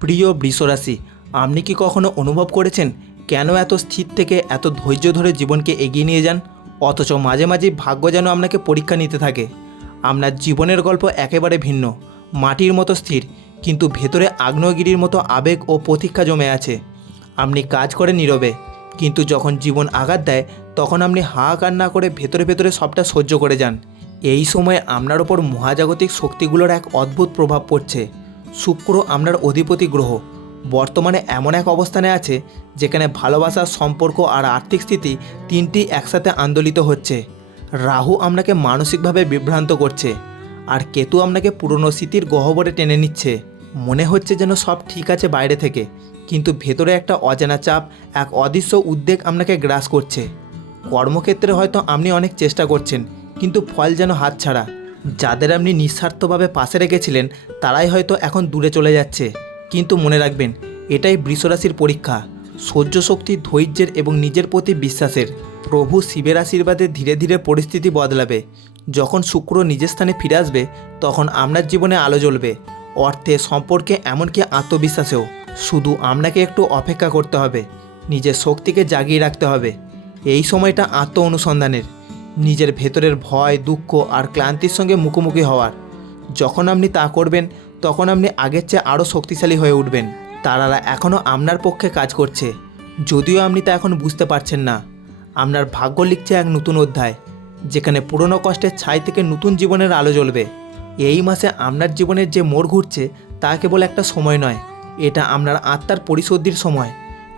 প্রিয় বৃষরাশি, আপনি কি কখনো অনুভব করেছেন কেন এত স্থির থেকে এত ধৈর্য ধরে জীবনকে এগিয়ে নিয়ে যান? অথচ মাঝে মাঝে ভাগ্য যেন আপনাকে পরীক্ষা নিতে থাকে। আপনার জীবনের গল্প একেবারে ভিন্ন, মাটির মতো স্থির, কিন্তু ভেতরে আগ্নেয়গিরির মতো আবেগ ও প্রতীক্ষা জমে আছে। আপনি কাজ করে নীরবে, কিন্তু যখন জীবন আঘাত দেয়, তখন আপনি হাহাকার না করে ভেতরে ভেতরে সবটা সহ্য করে যান। এই সময় আপনার ওপর মহাজাগতিক শক্তিগুলোর এক অদ্ভুত প্রভাব পড়ছে। শুক্র আপনার অধিপতি গ্রহ। বর্তমানে এমন এক অবস্থানে আছে, যেখানে ভালোবাসা, সম্পর্ক আর আর্থিক স্থিতি তিনটি একসাথে আন্দোলিত হচ্ছে। রাহু আপনাকে মানসিকভাবে বিভ্রান্ত করছে, আর কেতু আপনাকে পুরনো স্মৃতির গহ্বরে টেনে নিচ্ছে। মনে হচ্ছে যেন সব ঠিক আছে বাইরে থেকে, কিন্তু ভেতরে একটা অজানা চাপ, এক অদৃশ্য উদ্বেগ আপনাকে গ্রাস করছে। কর্মক্ষেত্রে হয়তো আপনি অনেক চেষ্টা করছেন, কিন্তু ফল যেন হাতছাড়া। যাদের আপনি নিঃস্বার্থভাবে পাশে রেখেছিলেন, তারাই হয়তো এখন দূরে চলে যাচ্ছে। কিন্তু মনে রাখবেন, এটাই বৃষরাশির পরীক্ষা। সহ্য শক্তি, ধৈর্যের এবং নিজের প্রতি বিশ্বাসের। প্রভু শিবের আশীর্বাদে ধীরে ধীরে পরিস্থিতি বদলাবে। যখন শুক্র নিজের স্থানে ফিরে আসবে, তখন আপনার জীবনে আলো জ্বলবে। অর্থে, সম্পর্কে এমনকি আত্মবিশ্বাসেও। শুধু আপনাকে একটু অপেক্ষা করতে হবে। নিজের শক্তিকে জাগিয়ে রাখতে হবে। এই সময়টা আত্ম অনুসন্ধানের নিজের ভেতরের ভয়, দুঃখ আর ক্লান্তির সঙ্গে মুখোমুখি হওয়ার। যখন আপনি তা করবেন, তখন আপনি আগের চেয়ে আরও শক্তিশালী হয়ে উঠবেন। তারারা এখনও আপনার পক্ষে কাজ করছে। যদিও আপনি তা এখন বুঝতে পারছেন না। আপনার ভাগ্য লিখছে এক নতুন অধ্যায়, যেখানে পুরনো কষ্টের ছাই থেকে নতুন জীবনের আলো জ্বলবে। এই মাসে আপনার জীবনের যে মোড় ঘুরছে, তা কেবল একটা সময় নয়, এটা আপনার আত্মার পরিশুদ্ধির সময়।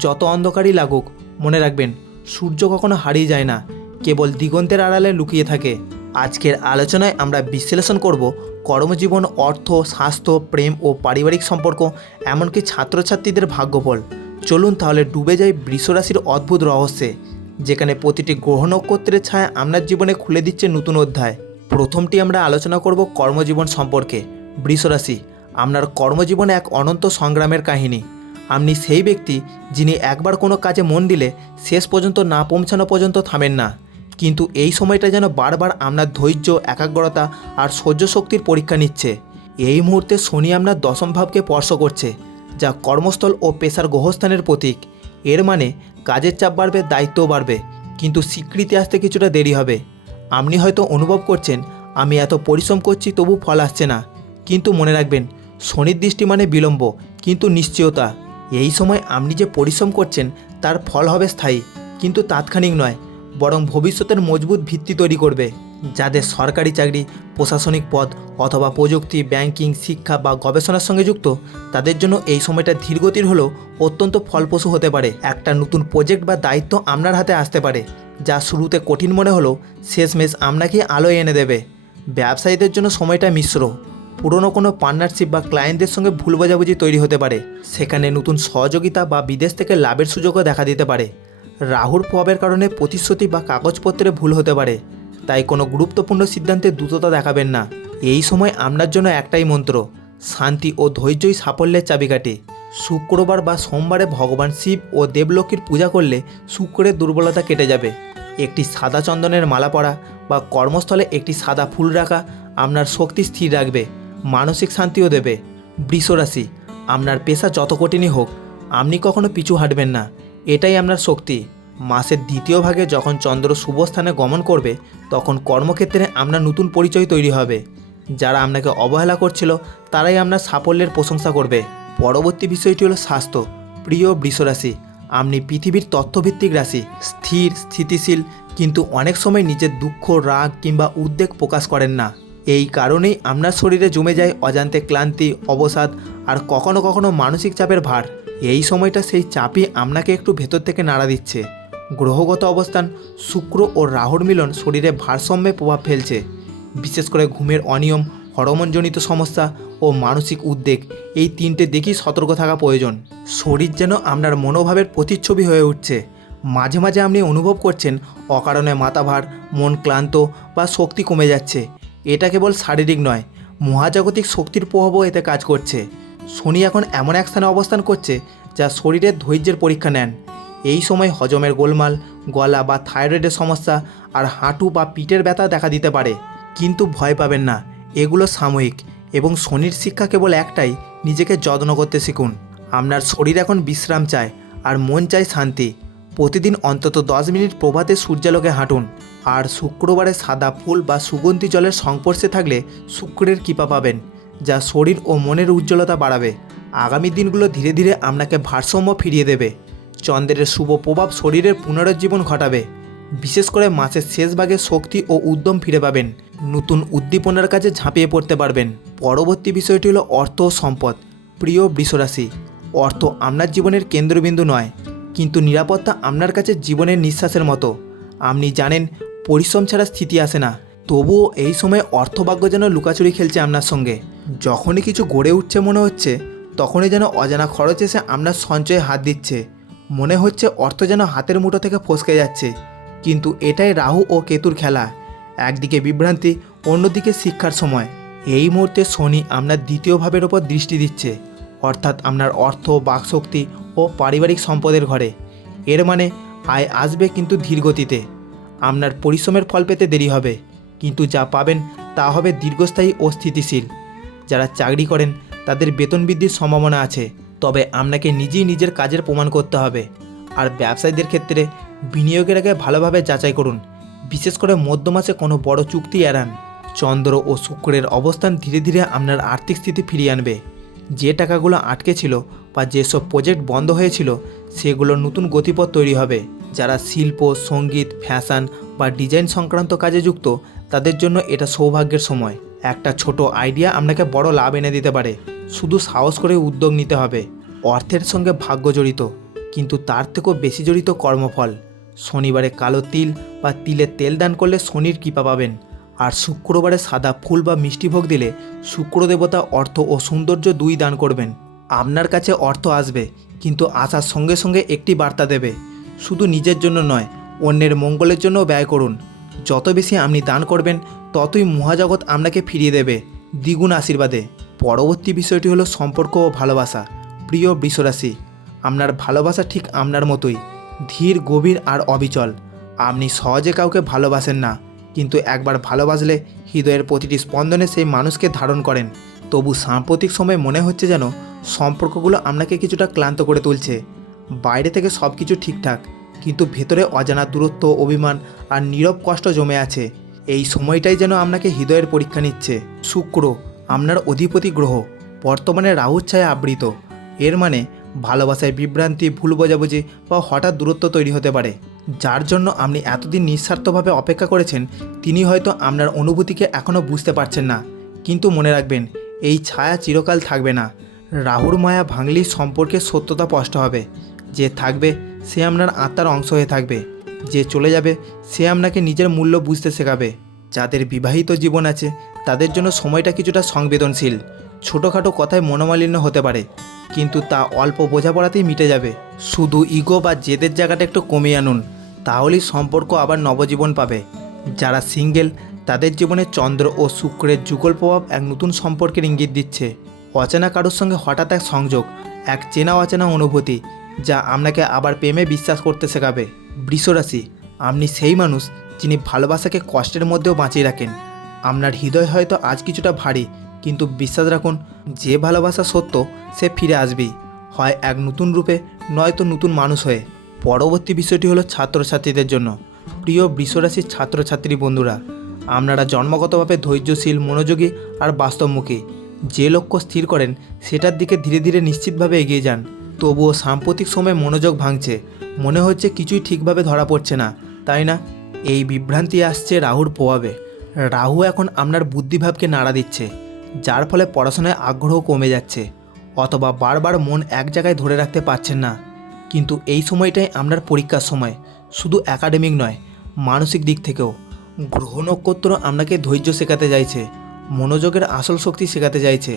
যত অন্ধকারই লাগুক, মনে রাখবেন, সূর্য কখনো হারিয়ে যায় না। কেবল দিগন্তের আড়ালে লুকিয়ে থাকে। আজকের আলোচনায় আমরা বিশ্লেষণ করব কর্মজীবন, অর্থ, স্বাস্থ্য, প্রেম ও পারিবারিক সম্পর্ক, এমনকি ছাত্রছাত্রীদের ভাগ্যফল। চলুন তাহলে ডুবে যাই বৃষরাশির অদ্ভুত রহস্যে, যেখানে প্রতিটি গ্রহ নক্ষত্রের ছায়া আপনার জীবনে খুলে দিচ্ছে নতুন অধ্যায়। প্রথমটি আমরা আলোচনা করব কর্মজীবন সম্পর্কে, বৃষরাশি, আপনার কর্মজীবন এক অনন্ত সংগ্রামের কাহিনী। আপনি সেই ব্যক্তি যিনি একবার কোনো কাজে মন দিলে শেষ পর্যন্ত না পৌঁছানো পর্যন্ত থামেন না। কিন্তু এই সময়টা যেন বারবার আপনার ধৈর্য, একাগ্রতা আর সহ্য শক্তির পরীক্ষা নিচ্ছে। এই মুহূর্তে শনি আপনার দশম ভাবকে স্পর্শ করছে, যা কর্মস্থল ও পেশার গ্রহস্থানের প্রতীক। এর মানে কাজের চাপ বাড়বে, দায়িত্বও বাড়বে, কিন্তু স্বীকৃতি আসতে কিছুটা দেরি হবে। আপনি হয়তো অনুভব করছেন, আমি এত পরিশ্রম করছি তবু ফল আসছে না। কিন্তু মনে রাখবেন, শনির দৃষ্টি মানে বিলম্ব, কিন্তু নিশ্চয়তা। এই সময় আপনি যে পরিশ্রম করছেন, তার ফল হবে স্থায়ী, কিন্তু তাৎক্ষণিক নয়। বরং ভবিষ্যতের মজবুত ভিত্তি তৈরি করবে, যাদের সরকারি চাকরি, প্রশাসনিক পদ অথবা প্রযুক্তি, ব্যাংকিং, শিক্ষা বা গবেষণার সঙ্গে যুক্ত, তাদের জন্য এই সময়টা ধীরগতির হলেও অত্যন্ত ফলপ্রসূ হতে পারে। একটা নতুন প্রজেক্ট বা দায়িত্ব আপনার হাতে আসতে পারে, যা শুরুতে কঠিন মনে হলেও শেষমেশ আপনাকে আলো এনে দেবে। ব্যবসায়ীদের জন্য সময়টা মিশ্র, পুরনো কোনো পার্টনারশিপ বা ক্লায়েন্টদের সঙ্গে ভুল বোঝাবুঝি তৈরি হতে পারে, সেখানে নতুন সহযোগিতা বা বিদেশ থেকে লাভের সুযোগও দেখা দিতে পারে। রাহুর প্রভাবের কারণে প্রতিশ্রুতি বা কাগজপত্রে ভুল হতে পারে। তাই কোনো গুরুত্বপূর্ণ সিদ্ধান্তে দ্রুততা দেখাবেন না। এই সময় আপনার জন্য একটাই মন্ত্র, শান্তি ও ধৈর্যই সাফল্যের চাবিকাঠি। শুক্রবার বা সোমবারে ভগবান শিব ও দেবলক্ষ্মীর পূজা করলে শুক্রের দুর্বলতা কেটে যাবে। একটি সাদা চন্দনের মালা পরা বা কর্মস্থলে একটি সাদা ফুল রাখা আপনার শক্তি স্থির রাখবে, মানসিক শান্তিও দেবে। বৃষরাশি আপনার পেশা যত কঠিনই হোক, আপনি কখনো পিছু হাঁটবেন না। এটাই আপনার শক্তি। মাসের দ্বিতীয় ভাগে যখন চন্দ্র শুভস্থানে গমন করবে, তখন কর্মক্ষেত্রে আপনার নতুন পরিচয় তৈরি হবে। যারা আপনাকে অবহেলা করছিল, তারাই আপনার সাফল্যের প্রশংসা করবে। পরবর্তী বিষয়টি হলো স্বাস্থ্য। প্রিয় বৃষরাশি, আপনি পৃথিবীর তথ্যভিত্তিক রাশি। স্থির, স্থিতিশীল, কিন্তু অনেক সময় নিজের দুঃখ, রাগ কিংবা উদ্বেগ প্রকাশ করেন না। এই কারণেই আপনার শরীরে জমে যায় অজান্তে ক্লান্তি, অবসাদ আর কখনো কখনো মানসিক চাপের ভার। এই সময়টা সেই চাপই আপনাকে একটু ভেতর থেকে নাড়া দিচ্ছে। গ্রহগত অবস্থান শুক্র ও রাহুর মিলন শরীরে ভারসাম্যে প্রভাব ফেলছে। বিশেষ করে ঘুমের অনিয়ম, হরমোনজনিত সমস্যা ও মানসিক উদ্বেগ, এই তিনটে দেখেই সতর্ক থাকা প্রয়োজন। শরীর যেন আপনার মনোভাবের প্রতিচ্ছবি হয়ে উঠছে। মাঝে মাঝে আপনি অনুভব করছেন অকারণে মাথা ভার মন ক্লান্ত বা শক্তি কমে যাচ্ছে। এটা কেবল শারীরিক নয়, মহাজাগতিক শক্তির প্রভাবও এতে কাজ করছে। শনি এখন এমন এক স্থানে অবস্থান করছে যা শরীরের ধৈর্যের পরীক্ষা নেন। এই সময় হজমের গোলমাল, গলা বা থাইরয়েডের সমস্যা আর হাঁটু বা পিঠের ব্যথা দেখা দিতে পারে। কিন্তু ভয় পাবেন না, এগুলো সাময়িক এবং শনির শিক্ষা কেবল একটাই, নিজেকে যত্ন করতে শিখুন। আপনার শরীর এখন বিশ্রাম চায় আর মন চায় শান্তি। প্রতিদিন অন্তত দশ মিনিট প্রভাতে সূর্যালোকে হাঁটুন আর শুক্রবারে সাদা ফুল বা সুগন্ধি জলের সংস্পর্শে থাকলে শুক্রের কৃপা পাবেন। যা শরীর ও মনের উজ্জ্বলতা বাড়াবে। আগামী দিনগুলো ধীরে ধীরে আপনাকে ভারসাম্য ফিরিয়ে দেবে। চন্দ্রের শুভ প্রভাব শরীরের পুনরুজ্জীবন ঘটাবে। বিশেষ করে মাসের শেষ ভাগে শক্তি ও উদ্যম ফিরে পাবেন। নতুন উদ্দীপনার কাজে ঝাঁপিয়ে পড়তে পারবেন। পরবর্তী বিষয়টি হলো অর্থ ও সম্পদ। প্রিয় বৃষরাশি, অর্থ আপনার জীবনের কেন্দ্রবিন্দু নয়, কিন্তু নিরাপত্তা আপনার কাছে জীবনের নিঃশ্বাসের মতো। আপনি জানেন, পরিশ্রম ছাড়া স্থিতি আসে না। তবুও এই সময় অর্থভাগ্য যেন লুকাচুরি খেলছে আপনার সঙ্গে। যখনই কিছু গড়ে উঠছে মনে হচ্ছে, তখনই যেন অজানা খরচ এসে আপনার সঞ্চয়ে হাত দিচ্ছে। মনে হচ্ছে অর্থ যেন হাতের মুঠো থেকে ফসকে যাচ্ছে। কিন্তু এটাই রাহু ও কেতুর খেলা। একদিকে বিভ্রান্তি, অন্যদিকে শিক্ষার সময়। এই মুহূর্তে শনি আপনার দ্বিতীয় ভাবের ওপর দৃষ্টি দিচ্ছে। অর্থাৎ আপনার অর্থ, বাকশক্তি ও পারিবারিক সম্পদের ঘরে। এর মানে আয় আসবে কিন্তু ধীরগতিতে। আপনার পরিশ্রমের ফল পেতে দেরি হবে। কিন্তু যা পাবেন তা হবে দীর্ঘস্থায়ী ও স্থিতিশীল। যারা চাকরি করেন, তাদের বেতন বৃদ্ধির সম্ভাবনা আছে, তবে আপনাকে নিজেই নিজের কাজের প্রমাণ করতে হবে। আর ব্যবসায়ীদের ক্ষেত্রে বিনিয়োগের আগে ভালোভাবে যাচাই করুন, বিশেষ করে মধ্য মাসে কোনো বড় চুক্তি এড়ান। চন্দ্র ও শুক্রের অবস্থান ধীরে ধীরে আপনার আর্থিক স্থিতি ফিরিয়ে আনবে। যে টাকাগুলো আটকে ছিল বা যেসব প্রজেক্ট বন্ধ হয়েছিল, সেগুলোর নতুন গতিপথ তৈরি হবে। যারা শিল্প, সংগীত, ফ্যাশন বা ডিজাইন সংক্রান্ত কাজে যুক্ত তাদের জন্য এটা সৌভাগ্যের সময়। একটা ছোট আইডিয়া আপনাকে বড় লাভ এনে দিতে পারে। শুধু সাহস করে উদ্যোগ নিতে হবে। অর্থের সঙ্গে ভাগ্য জড়িত, কিন্তু তার থেকেও বেশি জড়িত কর্মফল। শনিবারে কালো তিল বা তিলের তেল দান করলে শনির কৃপা পাবেন। আর শুক্রবারে সাদা ফুল বা মিষ্টি ভোগ দিলে শুক্র দেবতা অর্থ ও সৌন্দর্য দুই দান করবেন। আপনার কাছে অর্থ আসবে, কিন্তু আসার সঙ্গে সঙ্গে একটি বার্তা দেবে। শুধু নিজের জন্য নয়, অন্যের মঙ্গলের জন্য ব্যয় করুন। যত বেশি আপনি দান করবেন, ততই মহাজগৎ আপনাকে ফিরিয়ে দেবে। দ্বিগুণ আশীর্বাদে। পরবর্তী বিষয়টি হলো সম্পর্ক ও ভালোবাসা। প্রিয় বৃষরাশি, আপনার ভালোবাসা ঠিক আপনার মতোই। ধীর, গভীর আর অবিচল। আপনি সহজে কাউকে ভালোবাসেন না, কিন্তু একবার ভালোবাসলে হৃদয়ের প্রতিটি স্পন্দনে সেই মানুষকে ধারণ করেন। তবু সাম্প্রতিক সময় মনে হচ্ছে যেন সম্পর্কগুলো আপনাকে কিছুটা ক্লান্ত করে তুলছে। বাইরে থেকে সব কিছু ঠিকঠাক। কিন্তু ভেতরে অজানা দূরত্ব, অভিমান আর নীরব কষ্ট জমে আছে। এই সময়টাই যেন আপনাকে হৃদয়ের পরীক্ষা নিচ্ছে। শুক্র, আপনার অধিপতি গ্রহ, বর্তমানে রাহুর ছায়া আবৃত। এর মানে ভালোবাসায় বিভ্রান্তি, ভুল বোঝাবুঝি বা হঠাৎ দূরত্ব তৈরি হতে পারে। যার জন্য আপনি এতদিন নিঃস্বার্থভাবে অপেক্ষা করেছেন, তিনি হয়তো আপনার অনুভূতিকে এখনও বুঝতে পারছেন না। কিন্তু মনে রাখবেন, এই ছায়া চিরকাল থাকবে না। রাহুর মায়া ভাঙলেই সম্পর্কে সত্যতা স্পষ্ট হবে। যে থাকবে সে আপনার আত্মার অংশ হয়ে থাকবে। যে চলে যাবে, সে আপনাকে নিজের মূল্য বুঝতে শেখাবে। যাদের বিবাহিত জীবন আছে, তাদের জন্য সময়টা কিছুটা সংবেদনশীল। ছোটোখাটো কথায় মনোমালিন্য হতে পারে, কিন্তু তা অল্প বোঝাপড়াতেই মিটে যাবে। শুধু ইগো বা জেদের জায়গাটা একটু কমিয়ে আনুন, তাহলেই সম্পর্ক আবার নবজীবন পাবে। যারা সিঙ্গেল, তাদের জীবনে চন্দ্র ও শুক্রের যুগল প্রভাব এক নতুন সম্পর্কের ইঙ্গিত দিচ্ছে। অচেনা কারোর সঙ্গে হঠাৎ এক সংযোগ, এক চেনা অচেনা অনুভূতি যা আপনাকে আবার প্রেমে বিশ্বাস করতে শেখাবে। বৃষরাশি, আপনি সেই মানুষ যিনি ভালোবাসাকে কষ্টের মধ্যেও বাঁচিয়ে রাখেন। আপনার হৃদয় হয়তো আজ কিছুটা ভারী, কিন্তু বিশ্বাস রাখুন, যে ভালোবাসা সত্য, সে ফিরে আসবেই। হয় এক নতুন রূপে, নয়তো নতুন মানুষ হয়ে। পরবর্তী বিষয়টি হলো ছাত্রছাত্রীদের জন্য। প্রিয় বৃষরাশির ছাত্রছাত্রী বন্ধুরা, আপনারা জন্মগতভাবে ধৈর্যশীল, মনোযোগী আর বাস্তবমুখী। যে লক্ষ্য স্থির করেন, সেটার দিকে ধীরে ধীরে নিশ্চিতভাবে এগিয়ে যান। তবুও সাম্প্রতিক সময়ে মনোযোগ ভাঙছে। মনে হচ্ছে কিছুই ঠিকভাবে ধরা পড়ছে না, তাই না? এই বিভ্রান্তি আসছে রাহুর প্রভাবে। রাহু এখন আপনার বুদ্ধিভাবকে নাড়া দিচ্ছে, যার ফলে পড়াশোনায় আগ্রহ কমে যাচ্ছে, অথবা বারবার মন এক জায়গায় ধরে রাখতে পারছেন না। কিন্তু এই সময়টাই আপনার পরীক্ষার সময়, শুধু একাডেমিক নয়, মানসিক দিক থেকেও। গ্রহ নক্ষত্র আপনাকে ধৈর্য শেখাতে চাইছে, মনোযোগের আসল শক্তি শেখাতে চাইছে।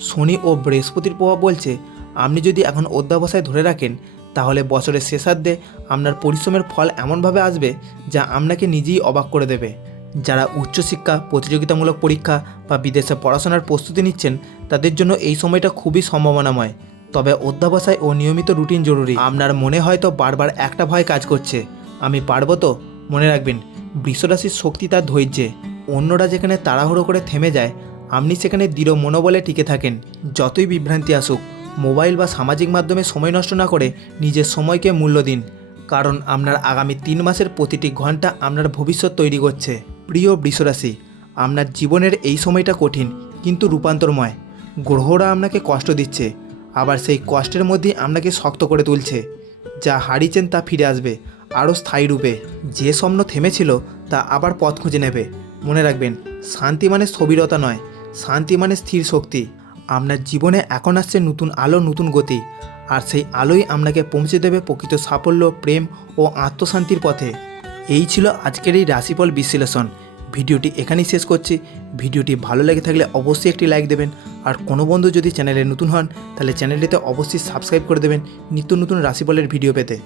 শনি ও বৃহস্পতির প্রভাব বলছে আপনি যদি এখন অধ্যাবসায় ধরে রাখেন, তাহলে বছরের শেষার্ধে আপনার পরিশ্রমের ফল এমনভাবে আসবে যা আপনাকে নিজেই অবাক করে দেবে। যারা উচ্চশিক্ষা, প্রতিযোগিতামূলক পরীক্ষা বা বিদেশে পড়াশোনার প্রস্তুতি নিচ্ছেন, তাদের জন্য এই সময়টা খুবই সম্ভাবনাময়। তবে অধ্যাবসায় ও নিয়মিত রুটিন জরুরি। আপনার মনে হয়তো বারবার একটা ভয় কাজ করছে। আমি পারব তো? মনে রাখবেন, বৃষরাশির শক্তি তার ধৈর্যে। অন্যরা যেখানে তাড়াহুড়ো করে থেমে যায়, আপনি সেখানে দৃঢ় মনোবলে টিকে থাকেন। যতই বিভ্রান্তি আসুক মোবাইল বা সামাজিক মাধ্যমে সময় নষ্ট না করে নিজের সময়কে মূল্য দিন। কারণ আপনার আগামী তিন মাসের প্রতিটি ঘণ্টা আপনার ভবিষ্যৎ তৈরি করছে। প্রিয় বৃষরাশি, আপনার জীবনের এই সময়টা কঠিন, কিন্তু রূপান্তরময়। গ্রহরা আপনাকে কষ্ট দিচ্ছে, আবার সেই কষ্টের মধ্যে আপনাকে শক্ত করে তুলছে। যা হারিয়েছেন তা ফিরে আসবে, আরও স্থায়ী রূপে। যে স্বপ্ন থেমেছিল, তা আবার পথ খুঁজে নেবে। মনে রাখবেন, শান্তি মানে স্থবিরতা নয়, শান্তি মানে স্থির শক্তি। আপনার জীবনে এখন আসছে নতুন আলো, নতুন গতি। আর সেই আলোই আপনাকে পৌঁছে দেবে প্রকৃত সাফল্য, প্রেম ও আত্মশান্তির পথে। এই ছিল আজকের এই রাশিফল বিশ্লেষণ। ভিডিওটি এখানেই শেষ করছি। ভিডিওটি ভালো লেগে থাকলে অবশ্যই একটি লাইক দেবেন। আর কোনো বন্ধু যদি চ্যানেলে নতুন হন, তাহলে চ্যানেলটিতে অবশ্যই সাবস্ক্রাইব করে দেবেন নিত্য নতুন রাশিফলের ভিডিও পেতে।